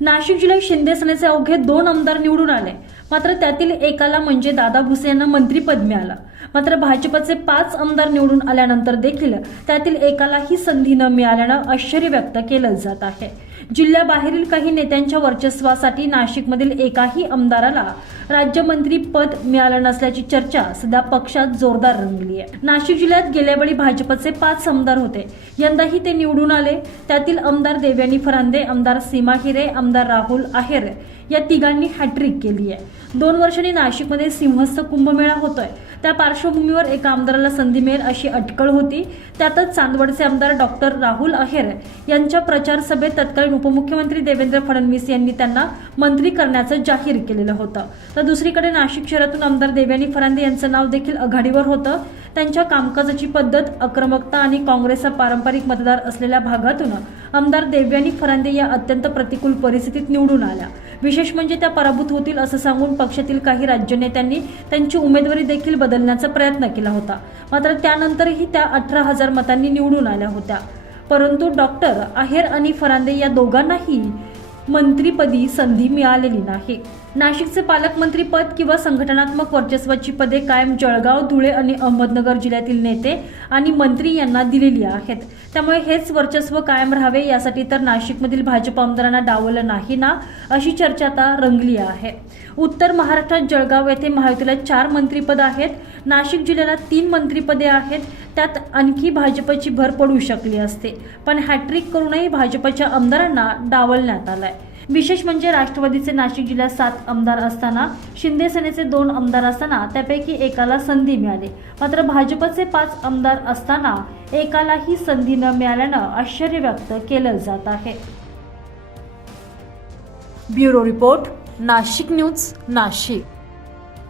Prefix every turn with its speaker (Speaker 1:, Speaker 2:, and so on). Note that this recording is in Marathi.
Speaker 1: नाशिक जिल्ह्यात शिंदे सेनेचे अवघे दोन आमदार निवडून आले. मात्र त्यातील एकाला म्हणजे दादा भुसे यांना मंत्रीपद मिळालं. मात्र भाजपचे पाच आमदार निवडून आल्यानंतर देखील त्यातील एकालाही संधी न मिळाल्यानं आश्चर्य व्यक्त केलं जात आहे. जिल्ह्याबाहेरील काही नेत्यांच्या वर्चस्वासाठी नाशिकमधील एकाही आमदाराला राज्यमंत्री पद मिळालं नसल्याची चर्चा सध्या पक्षात जोरदार रंगली आहे. नाशिक जिल्ह्यात गेल्यावेळी भाजपचे पाच आमदार होते. यंदाही ते निवडून आले. त्यातील आमदार देवयानी फरांदे आमदार सीमा हिरे आमदार राहुल आहेर या तिघांनी हॅट्रिक केली आहे. दोन वर्षांनी नाशिकमध्ये सिंहस्थ कुंभमेळा होतोय. त्या पार्श्वभूमीवर एका आमदाराला संधी मिळेल अशी अटकळ होती. त्यातच चांदवडचे आमदार डॉक्टर राहुल आहेर यांच्या प्रचार सभेत तत्कालीन उपमुख्यमंत्री देवेंद्र फडणवीस यांनी त्यांना मंत्री करण्याचं जाहीर केलेलं होतं. तर दुसरीकडे नाशिक शहरातून आमदार देवयानी फरांदे यांचं नाव देखील आघाडीवर होतं. त्यांच्या कामकाजाची पद्धत आक्रमकता आणि काँग्रेसचा पारंपरिक मतदार असलेल्या भागातून आमदार देवयानी फरांदे या अत्यंत प्रतिकूल परिस्थितीत निवडून आल्या. विशेष म्हणजे त्या पराभूत होतील असं सांगून पक्षातील काही राज्यनेत्यांनी त्यांची उमेदवारी देखील बदलण्याचा प्रयत्न केला होता. मात्र त्यानंतरही त्या अठरा हजार मतांनी निवडून आल्या होत्या. परंतु डॉक्टर आहेर आणि फरांदे या दोघांनाही मंत्रीपदी संधी मिळालेली नाही. नाशिकचे पालकमंत्री पद किंवा संघटनात्मक वर्चस्वाची पदे कायम जळगाव धुळे आणि अहमदनगर जिल्ह्यातील नेते आणि मंत्री यांना दिलेली आहेत. त्यामुळे हेच वर्चस्व कायम राहावे यासाठी तर नाशिकमधील भाजप आमदारांना डावलं नाही ना अशी चर्चा आता रंगली आहे. उत्तर महाराष्ट्रात जळगाव येथे महायुतीला चार मंत्रिपद आहेत. नाशिक जिल्ह्याला तीन मंत्रिपदे आहेत. त्यात आणखी भाजपची भर पडू शकली असते. पण हॅट्रिक करूनही भाजपच्या आमदारांना डावलण्यात आलंय. विशेष म्हणजे राष्ट्रवादीचे नाशिक जिल्ह्यात सात आमदार असताना शिंदे सेनेचे दोन आमदार असताना त्यापैकी एकाला संधी मिळाली. मात्र भाजपचे पाच आमदार असताना एकालाही संधी न मिळाल्यानं आश्चर्य व्यक्त केलं जात आहे. Bureau report Nashik news Nashik.